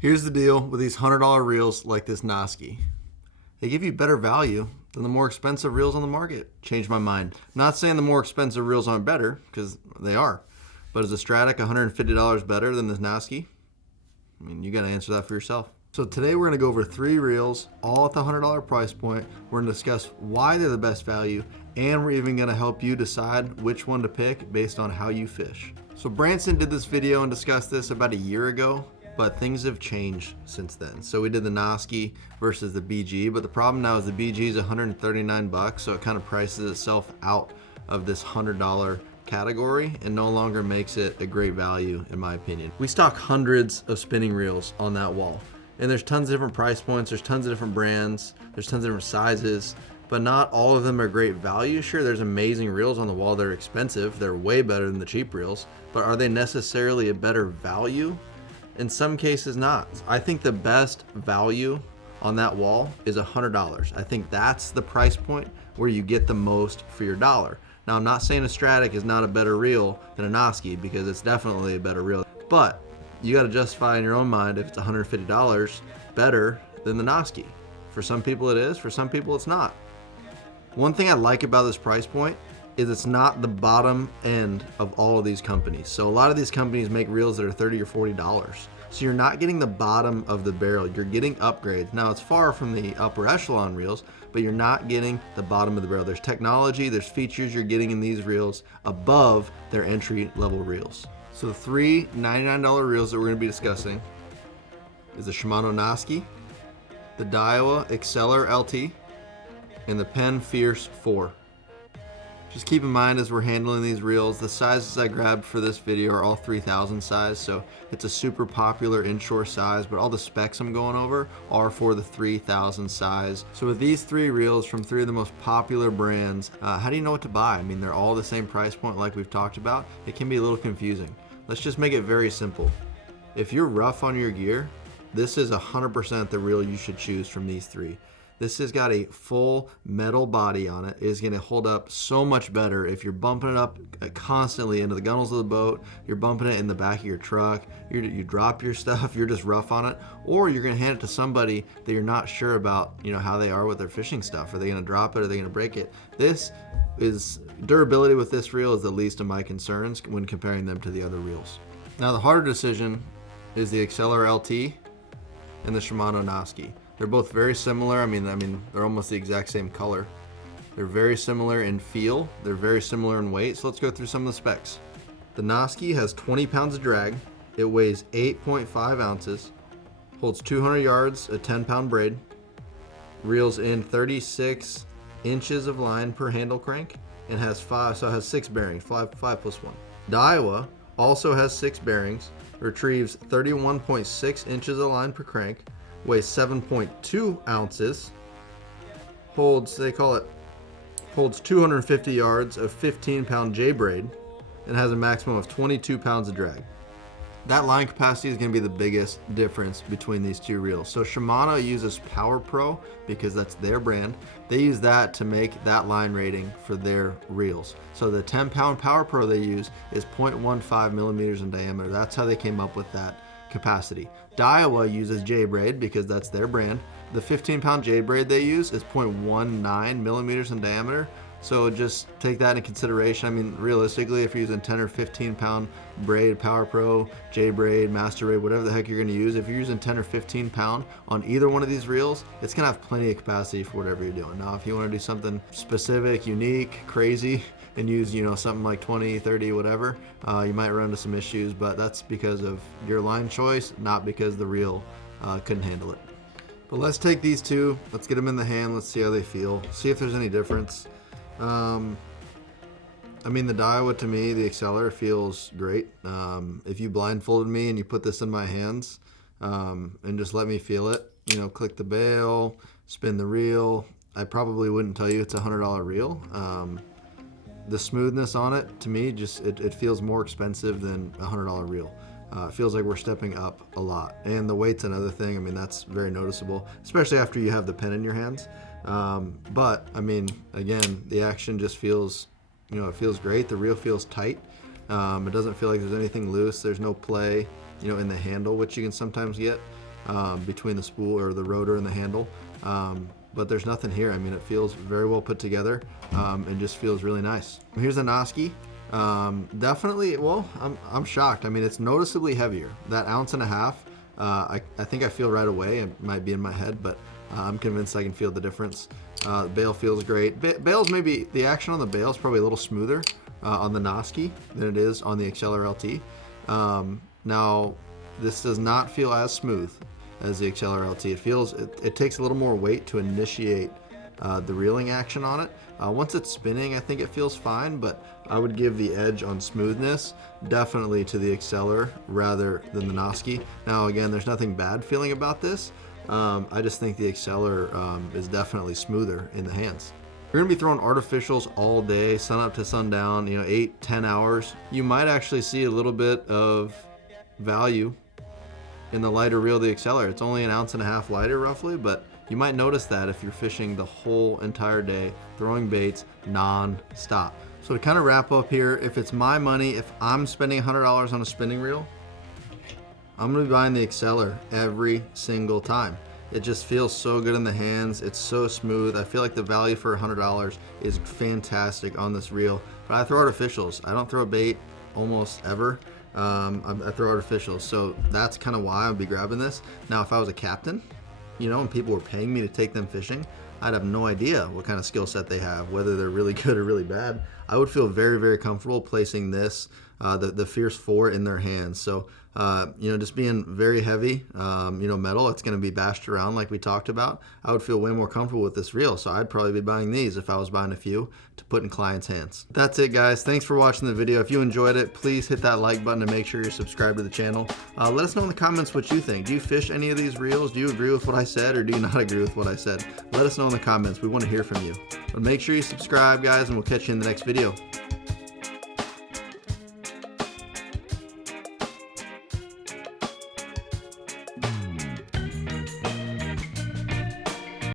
Here's the deal with these $100 reels like this Nasci. They give you better value than the more expensive reels on the market. Changed my mind. Not saying the more expensive reels aren't better, because they are. But is the Stratic $150 better than this Nasci? I mean, you got to answer that for yourself. So today we're going to go over 3 reels, all at the $100 price point. We're going to discuss why they're the best value, and we're even going to help you decide which one to pick based on how you fish. So Branson did this video and discussed this about a year ago, but things have changed since then. So we did the Nasci versus the BG, but the problem now is the BG is $139, so it kind of prices itself out of this $100 category and no longer makes it a great value in my opinion. We stock hundreds of spinning reels on that wall, and there's tons of different price points, there's tons of different brands, there's tons of different sizes, but not all of them are great value. Sure, there's amazing reels on the wall that are expensive, they're way better than the cheap reels, but are they necessarily a better value? In some cases not. I think the best value on that wall is $100. I think that's the price point where you get the most for your dollar. Now, I'm not saying a Stratic is not a better reel than a Nasci, because it's definitely a better reel, but you got to justify in your own mind if it's $150 better than the Nasci. For some people it is, for some people it's not. One thing I like about this price point is it's not the bottom end of all of these companies. So a lot of these companies make reels that are $30 or $40. So you're not getting the bottom of the barrel, you're getting upgrades. Now it's far from the upper echelon reels, but you're not getting the bottom of the barrel. There's technology, there's features you're getting in these reels above their entry level reels. So the 3 $99 reels that we're gonna be discussing is the Shimano Nasci, the Daiwa Exceller LT, and the Penn Fierce 4. Just keep in mind as we're handling these reels, the sizes I grabbed for this video are all 3000 size, so it's a super popular inshore size, but all the specs I'm going over are for the 3000 size. So with these 3 reels from 3 of the most popular brands, how do you know what to buy? I mean, they're all the same price point like we've talked about. It can be a little confusing. Let's just make it very simple. If you're rough on your gear, this is 100% the reel you should choose from these 3. This has got a full metal body on it. It is going to hold up so much better if you're bumping it up constantly into the gunnels of the boat, you're bumping it in the back of your truck, you drop your stuff, you're just rough on it, or you're going to hand it to somebody that you're not sure about, how they are with their fishing stuff. Are they going to drop it? Are they going to break it? Durability with this reel is the least of my concerns when comparing them to the other reels. Now the harder decision is the Exceller LT and the Shimano Nasci. They're both very similar. I mean, they're almost the exact same color. They're very similar in feel. They're very similar in weight. So let's go through some of the specs. The Nasci has 20 pounds of drag. It weighs 8.5 ounces, holds 200 yards, a 10-pound braid, reels in 36 inches of line per handle crank, and has 6 bearings, 5 plus 1. Daiwa also has 6 bearings, retrieves 31.6 inches of line per crank, weighs 7.2 ounces, holds 250 yards of 15-pound J braid, and has a maximum of 22 pounds of drag. That line capacity is going to be the biggest difference between these 2 reels. So Shimano uses Power Pro because that's their brand. They use that to make that line rating for their reels. So the 10-pound Power Pro they use is 0.15 millimeters in diameter. That's how they came up with that capacity. Daiwa uses J braid because that's their brand. The 15-pound J braid they use is 0.19 millimeters in diameter. So just take that into consideration. I mean, realistically, if you're using 10 or 15-pound braid, Power Pro, J braid, Master braid, whatever the heck you're going to use, if you're using 10 or 15-pound on either one of these reels, it's going to have plenty of capacity for whatever you're doing. Now, if you want to do something specific, unique, crazy, and use something like 20, 30, whatever, you might run into some issues, but that's because of your line choice, not because the reel couldn't handle it. But let's take these 2, let's get them in the hand, let's see how they feel, see if there's any difference. The Daiwa, to me, the Exceller feels great. If you blindfolded me and you put this in my hands and just let me feel it, click the bail, spin the reel, I probably wouldn't tell you it's a $100 reel. The smoothness on it, to me, it feels more expensive than a $100 reel. It feels like we're stepping up a lot. And the weight's another thing. that's very noticeable, especially after you have the pen in your hands. But again, the action just feels, it feels great. The reel feels tight. It doesn't feel like there's anything loose. There's no play, in the handle, which you can sometimes get. between the spool or the rotor and the handle. But there's nothing here. I mean, it feels very well put together and just feels really nice. Here's the Nasci. Definitely, well, I'm shocked. I mean, it's noticeably heavier. That 1.5 ounces, I think I feel right away. It might be in my head, but I'm convinced I can feel the difference. The bail feels great. Bails, maybe the action on the bail is probably a little smoother on the Nasci than it is on the Exceller LT. Now, this does not feel as smooth as the Exceller LT. It takes a little more weight to initiate the reeling action on it. Once it's spinning, I think it feels fine, but I would give the edge on smoothness definitely to the Exceller rather than the Nasci. Now, again, there's nothing bad feeling about this. I just think the Exceller is definitely smoother in the hands. You're gonna be throwing artificials all day, sun up to sundown, 8-10 hours. You might actually see a little bit of value in the lighter reel of the Exceller. It's only 1.5 ounces lighter roughly, but you might notice that if you're fishing the whole entire day, throwing baits non-stop. So to kind of wrap up here, if it's my money, if I'm spending $100 on a spinning reel, I'm gonna be buying the Exceller every single time. It just feels so good in the hands. It's so smooth. I feel like the value for $100 is fantastic on this reel. But I throw artificials. I don't throw bait almost ever. I throw artificials, so that's kind of why I'd be grabbing this. Now, if I was a captain, and people were paying me to take them fishing, I'd have no idea what kind of skill set they have, whether they're really good or really bad. I would feel very, very comfortable placing this, the Fierce 4 in their hands. So, just being very heavy, metal, it's going to be bashed around like we talked about. I would feel way more comfortable with this reel. So I'd probably be buying these if I was buying a few to put in clients' hands. That's it, guys. Thanks for watching the video. If you enjoyed it, please hit that like button and make sure you're subscribed to the channel. Let us know in the comments what you think. Do you fish any of these reels? Do you agree with what I said, or do you not agree with what I said? Let us know in the comments. We want to hear from you. But make sure you subscribe, guys, and we'll catch you in the next video.